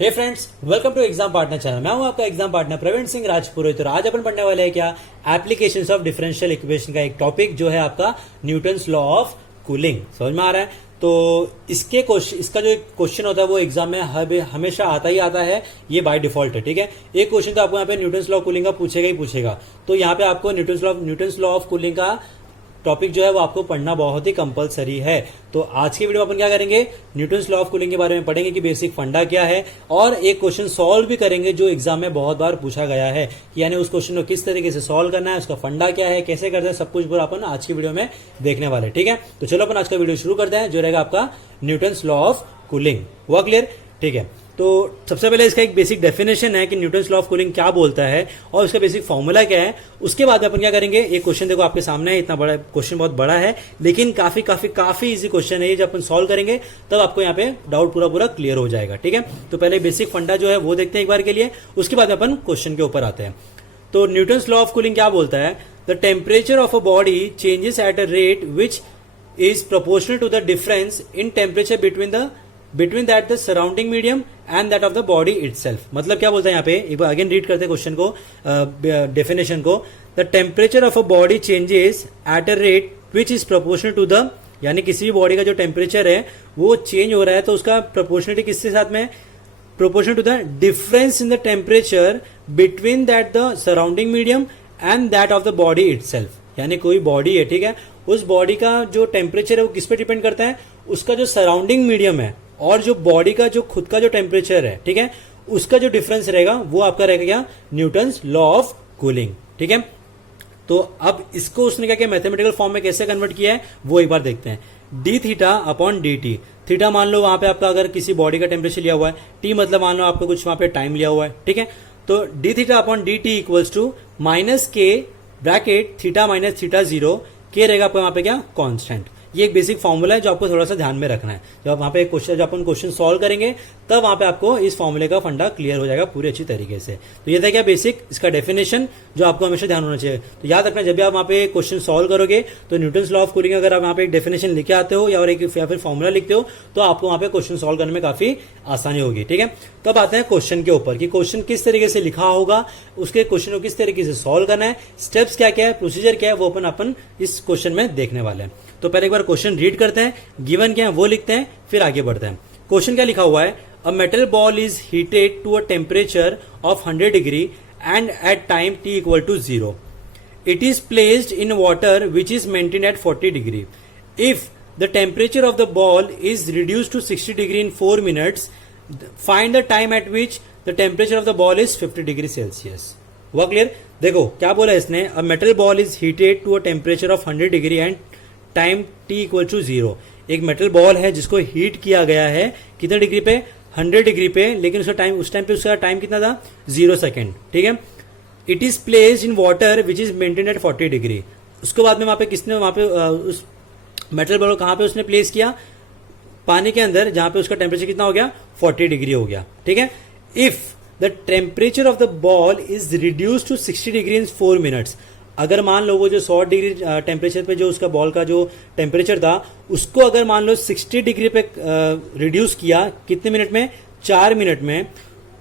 Hey friends, welcome to exam partner channel. मैं हूं आपका एग्जाम पार्टनर प्रवीण सिंह राजपुरोहित। और आज अपन पढ़ने वाले हैं क्या, एप्लीकेशंस ऑफ डिफरेंशियल इक्वेशन का एक टॉपिक जो है आपका न्यूटन्स लॉ ऑफ कूलिंग। समझ में आ रहा है? तो इसका जो क्वेश्चन होता है वो एग्जाम में हमेशा आता ही आता है, ये बाय डिफॉल्ट है। ठीक है, एक क्वेश्चन तो आपको यहाँ पे न्यूटन्स लॉ ऑफ कूलिंग का पूछेगा ही पूछेगा। तो यहाँ पे आपको न्यूटन्स लॉ ऑफ कूलिंग का टॉपिक जो है वो आपको पढ़ना बहुत ही कंपलसरी है। तो आज की वीडियो में अपन क्या करेंगे, न्यूटन्स लॉ ऑफ कूलिंग के बारे में पढ़ेंगे कि बेसिक फंडा क्या है, और एक क्वेश्चन सॉल्व भी करेंगे जो एग्जाम में बहुत बार पूछा गया है, यानी उस क्वेश्चन को किस तरीके से सॉल्व करना है, उसका फंडा क्या है, कैसे करते हैं, सब कुछ पूरा अपन आज की वीडियो में देखने वाले। ठीक है, तो चलो अपन आज का वीडियो शुरू करते हैं, जो रहेगा आपका न्यूटन्स लॉ ऑफ कूलिंग। हुआ क्लियर? ठीक है, तो सबसे पहले इसका एक बेसिक डेफिनेशन है कि न्यूटन्स लॉ ऑफ कूलिंग क्या बोलता है और उसका बेसिक फॉर्मूला क्या है। उसके बाद अपन क्या करेंगे, एक क्वेश्चन देखो आपके सामने है, इतना बड़ा क्वेश्चन बहुत बड़ा है लेकिन काफी इजी क्वेश्चन है ये। जब अपन सॉल्व करेंगे तब आपको यहाँ पे डाउट पूरा क्लियर हो जाएगा। ठीक है, तो पहले बेसिक फंडा जो है वो देखते हैं एक बार के लिए, उसके बाद अपन क्वेश्चन के ऊपर आते हैं। तो न्यूटन्स लॉ ऑफ कूलिंग क्या बोलता है, the temperature of a body changes at a rate which is proportional to the difference in temperature between that the surrounding medium and that of the body itself. मतलब क्या बोलता है यहाँ पे, एक बार अगेन रीड करते हैं क्वेश्चन को, डेफिनेशन को। The temperature of a body changes at a rate which is proportional to the, यानी किसी भी बॉडी का जो टेम्परेचर है वो चेंज हो रहा है तो उसका प्रोपोर्शनलिटी किसके साथ में, proportional to the difference in the temperature between that the surrounding medium and that of the body itself. यानी कोई बॉडी है, ठीक है, उस बॉडी का जो टेम्परेचर है वो किस पे डिपेंड करता है, उसका जो सराउंडिंग मीडियम है और जो बॉडी का जो खुद का जो टेम्परेचर है, ठीक है, उसका जो डिफरेंस रहेगा वो आपका रहेगा क्या, न्यूटन्स लॉ ऑफ कूलिंग। ठीक है, तो अब इसको उसने क्या किया, मैथमेटिकल फॉर्म में कैसे कन्वर्ट किया है वो एक बार देखते हैं। D theta upon D T. Theta मान लो वहां पे आपका अगर किसी बॉडी का टेम्परेचर लिया हुआ है, टी मतलब मान लो आपका कुछ वहां पे टाइम लिया हुआ है। ठीक है, तो D theta upon D T equals to minus K bracket theta minus theta zero, K रहेगा आपका वहां पे क्या, कॉन्स्टेंट। ये एक बेसिक फॉर्मूला है जो आपको थोड़ा सा ध्यान में रखना है। जब वहां पे क्वेश्चन, जब अपन क्वेश्चन सॉल्व करेंगे तब वहां पे आपको इस फॉर्मूले का फंडा क्लियर हो जाएगा पूरी अच्छी तरीके से। तो ये था क्या बेसिक, इसका डेफिनेशन जो आपको हमेशा ध्यान होना चाहिए। तो याद रखना, जब भी आप वहां पे क्वेश्चन सॉल्व करोगे तो न्यूटन्स लॉ ऑफ कूलिंग अगर आप वहां पे एक डेफिनेशन लिखे आते हो या फिर फॉर्मूला लिखते हो तो आपको वहां पे क्वेश्चन सॉल्व करने में काफी आसानी होगी। ठीक है, तब आते हैं क्वेश्चन के ऊपर कि क्वेश्चन किस तरीके से लिखा होगा, उसके क्वेश्चन को किस तरीके से सॉल्व करना है, स्टेप्स क्या क्या है, प्रोसीजर क्या है, वो अपन इस क्वेश्चन में देखने वाले हैं। तो पहले एक बार क्वेश्चन रीड करते हैं, गिवन क्या है वो लिखते हैं, फिर आगे बढ़ते हैं। क्वेश्चन क्या लिखा हुआ है, a metal ball is heated to a temperature of 100 degree and at time t equal to 0. It is placed in water which is maintained at 40 degree. If the temperature of the ball is reduced to 60 degree in 4 minutes, find the time at which the temperature of the ball is 50 degree Celsius. हुआ clear? देखो क्या बोला इसने, a metal ball is heated to a temperature of 100 degree and time t equal to 0. एक metal ball है जिसको heat किया गया है कितने डिग्री पे, 100 डिग्री पे, लेकिन उसका टाइम, उस टाइम पे उसका टाइम कितना था, 0 सेकेंड। ठीक है, it is placed in water which is maintain at 40 degree. उसके बाद में वहां पे किसने, वहां पे उस मेटल बॉल कहां पे उसने प्लेस किया, पानी के अंदर, जहां पे उसका टेम्परेचर कितना हो गया, 40 डिग्री हो गया। ठीक है, if the temperature of the ball is reduce to 60 degree in 4 minutes, अगर मान लो वो जो 100 डिग्री टेम्परेचर पे जो उसका बॉल का जो टेम्परेचर था उसको अगर मान लो 60 डिग्री पे रिड्यूस किया, कितने मिनट में, 4 मिनट में,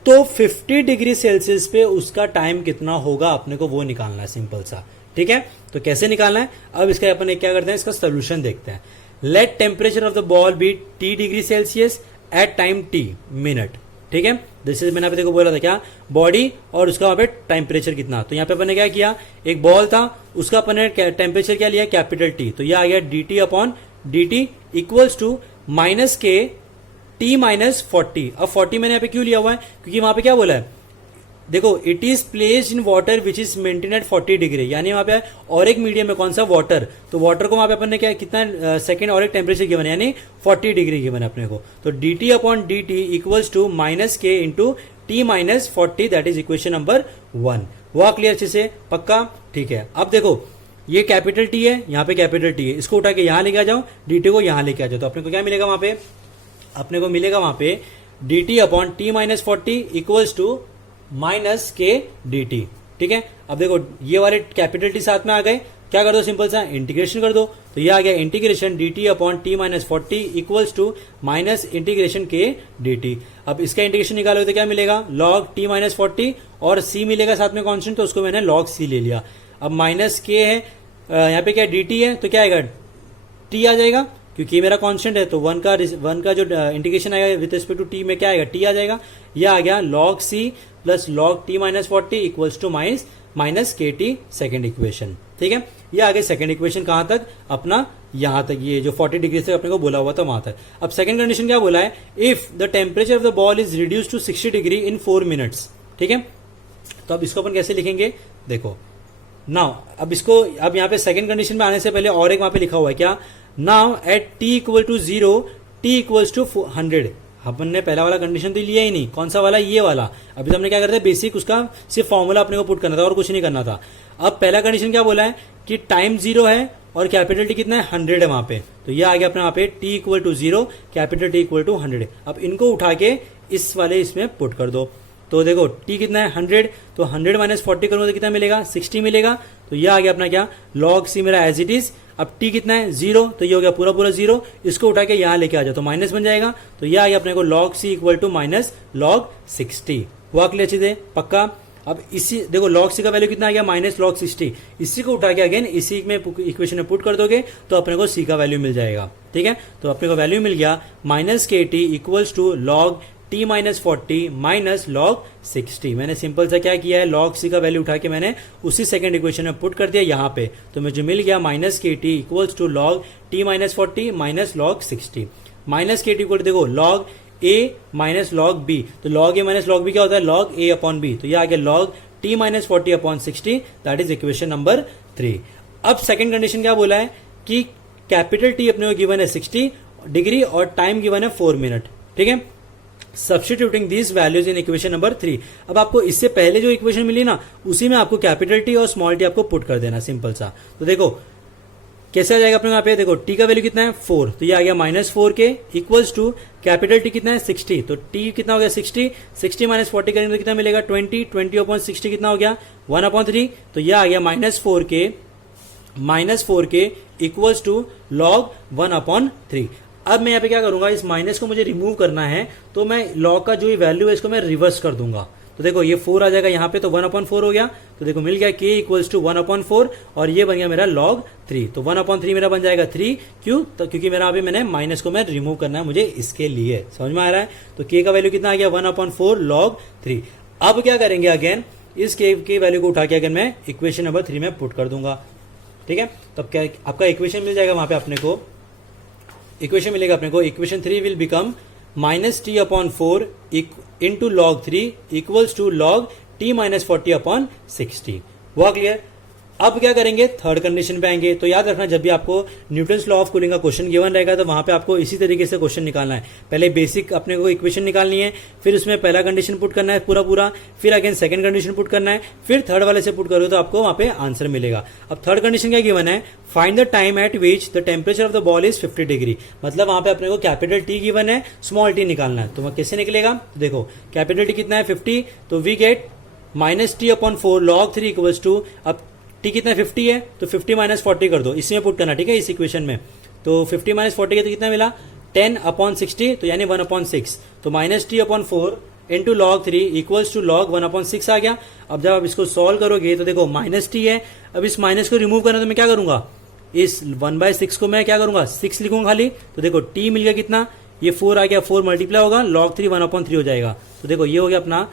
तो 50 डिग्री सेल्सियस पे उसका टाइम कितना होगा, अपने को वो निकालना है, सिंपल सा। ठीक है, तो कैसे निकालना है, अब इसका अपन क्या करते हैं, इसका सोल्यूशन देखते हैं। Let temperature of the ball be t degree Celsius at time t minute. ठीक है, जैसे मैंने आपको बोला था क्या, बॉडी और उसका वहां पे टेम्परेचर कितना, तो यहाँ पे अपन ने क्या किया, एक बॉल था उसका अपन ने टेम्परेचर क्या लिया, कैपिटल T, तो यह आ गया dt upon dt equals to minus K t minus 40। अब 40 मैंने यहाँ पे क्यों लिया हुआ है, क्योंकि वहां पे क्या बोला है, देखो, it is placed in water which is maintain at 40 degree, यानी वहां पे और एक मीडियम है, कौन सा, वाटर, तो वाटर को वहां पे अपन ने क्या, कितना सेकंड और एक टेम्परेचर गिवन है, यानी 40 डिग्री गिवन है अपने को। तो dt upon dt equals to minus K into t minus 40, that is equation number 1। हुआ क्लियर अच्छे से, पक्का? ठीक है, अब देखो ये कैपिटल T है, यहाँ पे कैपिटल T है, इसको उठा के यहाँ लेके आ जाओ, dt को यहाँ लेके आ जाओ, तो अपने को क्या मिलेगा वहां पे, अपने को मिलेगा वहां पे dt upon t minus 40 equals to minus K dt। ठीक है, अब देखो ये वाले कैपिटल T साथ में आ गए क्या कर दो, सिंपल सा इंटीग्रेशन कर दो। तो ये आ गया integration dt upon t minus 40 equals to minus integration K dt। अब इसका इंटीग्रेशन निकालोगे तो क्या मिलेगा, log t माइनस 40 और c मिलेगा साथ में कांस्टेंट, तो उसको मैंने log c ले लिया। अब माइनस k है, यहाँ पे क्या dt है, तो क्या आएगा t आ जाएगा, क्योंकि मेरा कांस्टेंट है तो वन का जो इंटीग्रेशन आएगा विद रिस्पेक्ट टू t में क्या आएगा, t आ जाएगा। यह आ गया log c plus log t minus 40 equals to minus K T second equation. ठीक है, ये आगे सेकंड इक्वेशन कहां तक, अपना यहां तक, ये जो 40 डिग्री से अपने को बोला हुआ था वहां तक। अब सेकंड कंडीशन क्या बोला है, if the temperature of the ball is reduce to 60 degree in 4 minutes. ठीक है, तो अब इसको अपन कैसे लिखेंगे, देखो नाउ अब इसको, अब यहाँ पे सेकंड कंडीशन में आने से पहले और एक वहां पे लिखा हुआ है क्या, now at t equal to 0 t equals to 100। अपन ने पहला वाला कंडीशन तो लिया ही नहीं, कौन सा वाला, ये वाला। अभी तो हमने क्या करते हैं, बेसिक उसका सिर्फ फॉर्मूला अपने को पुट करना था और कुछ नहीं करना था। अब पहला कंडीशन क्या बोला है कि टाइम 0 है और कैपिटल टी कितना है, 100 है वहां पे। तो ये आ गया अपने वहां पे t equal to 0 capital T equal to 100। अब इनको उठा के इस वाले इसमें पुट कर दो। तो देखो t कितना है 100, तो 100 माइनस 40 करूंगा तो कितना मिलेगा, 60 मिलेगा। तो ये आ गया अपना क्या, log c मेरा एज इट इज। अब t कितना है 0, तो ये हो गया पूरा पूरा 0, इसको उठा के यहां लेके आ जाओ तो माइनस बन जाएगा। तो ये आ गया अपने को log c equal to minus log 60। हुआ क्लियर अच्छे से, पक्का। अब इसी देखो log c का वैल्यू कितना आ गया, माइनस log 60। इसी को उठा के अगेन इसी में इक्वेशन में पुट कर दोगे तो अपने को c का वैल्यू मिल जाएगा। ठीक है, तो अपने को वैल्यू मिल गया minus K T equals to log t minus 40 minus log 60। मैंने सिंपल सा क्या किया है, log c का वैल्यू उठा के मैंने उसी सेकंड इक्वेशन में पुट कर दिया यहाँ पे, तो मुझे मिल गया minus K T equals to log t minus 40 minus log 60। Minus K T equal देखो log a minus log b, तो log a minus log b क्या होता है, log a अपॉन b। तो ये आ गया log t minus 40 upon 60, that is equation number 3। अब सेकंड कंडीशन क्या बोला है कि कैपिटल टी अपने को गिवन है 60 डिग्री और टाइम गिवन है 4 मिनट। ठीक है, substituting these values in equation number 3। अब आपको इससे पहले जो इक्वेशन मिली ना, उसी में आपको कैपिटल टी और स्मॉल टी आपको पुट कर देना, सिंपल सा। तो देखो कैसे आ जाएगा अपने यहाँ पे, देखो टी का वैल्यू कितना है 4, तो ये आ गया माइनस 4 के इक्वल्स टू कैपिटल टी कितना है 60, तो टी कितना हो गया 60 माइनस 40 करेंगे तो कितना मिलेगा 20 अपॉन 60 कितना हो गया 1/3। तो ये आ गया माइनस 4 के इक्वल्स टू log 1/3। अब मैं यहाँ पे क्या करूंगा, इस माइनस को मुझे रिमूव करना है, तो मैं log का जो वैल्यू है इसको मैं रिवर्स कर दूंगा। तो देखो ये 4 आ जाएगा यहाँ पे, तो 1/4 हो गया। तो देखो मिल गया k इक्वल्स टू 1/4 और ये बन गया मेरा log 3। तो 1/3 मेरा बन जाएगा 3, क्यों, तो क्योंकि मेरा अभी मैंने माइनस को मैं रिमूव करना है मुझे इसके लिए, समझ में आ रहा है। तो k का वैल्यू कितना आ गया 1/4 log 3। अब क्या करेंगे, अगेन इस k की वैल्यू को उठा के अगेन मैं इक्वेशन नंबर 3 में पुट कर दूंगा। ठीक है, तो अब क्या आपका इक्वेशन मिल जाएगा, वहां पे अपने को इक्वेशन मिलेगा अपने को, equation 3 will become minus T upon 4 into log 3 equals to log t minus 40 upon 60। हुआ क्लियर। अब क्या करेंगे, थर्ड कंडीशन पे आएंगे। तो याद रखना, जब भी आपको न्यूटन्स लॉ ऑफ कूलिंग का क्वेश्चन गिवन रहेगा तो वहां पे आपको इसी तरीके से क्वेश्चन निकालना है। पहले बेसिक अपने को इक्वेशन निकालनी है, फिर उसमें पहला कंडीशन पुट करना है पूरा, फिर अगेन सेकंड कंडीशन पुट करना है, फिर थर्ड वाले से पुट करोगे तो आपको वहां पे आंसर मिलेगा। अब थर्ड कंडीशन क्या गिवन है, find the time eight which the temperature of the ball is 50 degree. मतलब वहां पे अपने को कैपिटल टी गिवन है, स्मॉल टी निकालना है। तो वह कैसे निकलेगा, देखो कैपिटल टी कितना है 50, तो we get minus T upon 4 log 3 equals to, अब टी कितना 50 है तो 50 माइनस 40 कर दो, इसमें पुट करना। ठीक है, इस इक्वेशन में तो 50 माइनस 40 के तो कितना मिला 10/60, तो यानी 1/6। तो minus T upon 4 into log 3 equals to log 1/6 आ गया। अब जब आप इसको सॉल्व करोगे तो देखो माइनस टी है, अब इस माइनस को रिमूव करना तो मैं क्या करूंगा, इस 1/6 को मैं क्या करूंगा 6 लिखूंगा खाली। तो देखो टी मिल गया कितना, ये 4 आ गया, 4 मल्टीप्लाई होगा log 3 1/3 हो जाएगा। तो देखो ये हो गया अपना,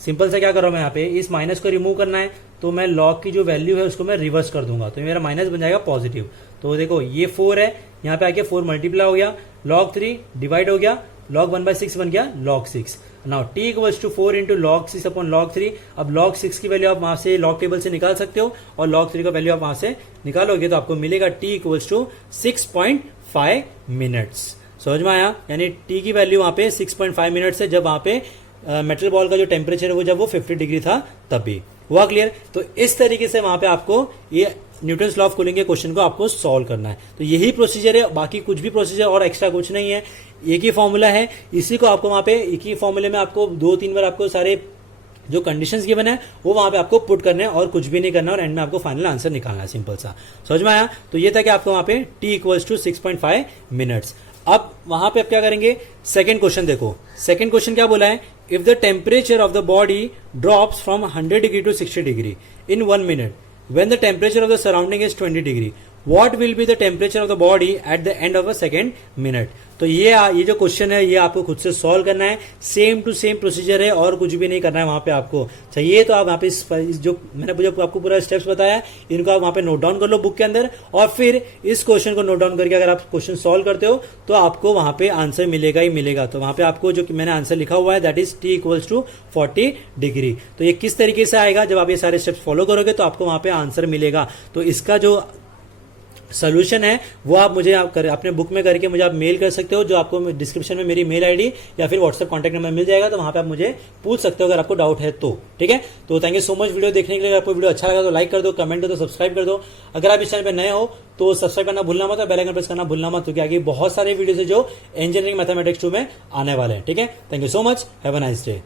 सिंपल सा क्या कर रहा हूं मैं यहाँ पे, इस माइनस को रिमूव करना है तो मैं log की जो वैल्यू है उसको मैं रिवर्स कर दूंगा, तो मेरा माइनस बन जाएगा पॉजिटिव। तो देखो ये 4 है, यहाँ पे आके 4 मल्टीप्लाई हो गया, log 3 डिवाइड हो गया, log 1/6 बन गया log 6। Now t equals to 4 into log 6 upon log 3। अब log 6 की वैल्यू आप वहां से log टेबल से निकाल सकते हो और log 3 का वैल्यू आप वहां से निकालोगे तो आपको मिलेगा t इक्वल्स टू 6.5 मिनट्स। समझ में आया, यानी t की वैल्यू वहां पे 6.5 मिनट्स है, जब वहां पे मेटल बॉल का जो टेम्परेचर है वो जब वो 50 डिग्री था तभी। हुआ क्लियर। तो इस तरीके से वहां पे आपको ये न्यूटन्स लॉ ऑफ कूलिंग के क्वेश्चन को आपको सॉल्व करना है। तो यही प्रोसीजर है, बाकी कुछ भी प्रोसीजर और एक्स्ट्रा कुछ नहीं है, एक ही फॉर्मूला है। इसी को आपको वहां पे एक ही फॉर्मूले में आपको 2-3 बार आपको सारे जो कंडीशंस गिवन है वो वहां पे आपको पुट करने हैं और कुछ भी नहीं करना और एंड में आपको फाइनल आंसर निकालना है, सिंपल सा। समझ में आया? तो ये था कि आपको वहां पे t इक्वल्स टू 6.5 मिनट्स। अब वहां पे आप क्या करेंगे, सेकंड क्वेश्चन देखो। सेकंड क्वेश्चन क्या बोला है, if the temperature of the body drops from 100 degree to 60 degree in 1 minute when the temperature of the surrounding is 20 degree, what will be the temperature of the body at the end of a second minute. तो ये जो question है ये आपको खुद से solve करना है, सेम टू सेम प्रोसीजर है और कुछ भी नहीं करना है वहां पे आपको चाहिए। तो आप वहां पे जो मैंने जो आपको पूरा स्टेप्स बताया इनको आप वहां पे नोट डाउन कर लो बुक के अंदर, और फिर इस क्वेश्चन को नोट डाउन करके अगर आप क्वेश्चन सॉल्व करते हो तो आपको वहां पे आंसर मिलेगा ही मिलेगा। तो वहां पे आपको जो मैंने आंसर लिखा हुआ है that is t equals to 40 degree. तो ये किस तरीके से आएगा, जब आप ये सारे स्टेप्स फॉलो करोगे तो आपको वहां पे आंसर मिलेगा। तो इसका जो सोल्यूशन है वो आप मुझे अपने बुक में करके मुझे आप मेल कर सकते हो, जो आपको डिस्क्रिप्शन में मेरी मेल आईडी या फिर व्हाट्सएप कॉन्टैक्ट नंबर मिल जाएगा। तो वहां पे आप मुझे पूछ सकते हो अगर आपको डाउट है तो, ठीक है। तो thank you so much video देखने के लिए। अगर आपको वीडियो अच्छा लगा तो लाइक कर दो, कमेंट कर दो, सब्सक्राइब कर दो। अगर आप इस चैनल पर नए हो तो सब्सक्राइब करना भूलना मत और बेल आइकन प्रेस करना भूलना मत, क्योंकि आगे बहुत सारे वीडियो है जो इंजीनियरिंग मैथमेटिक्स 2 में आने वाले हैं, ठीक है। Thank you so much, have a nice day.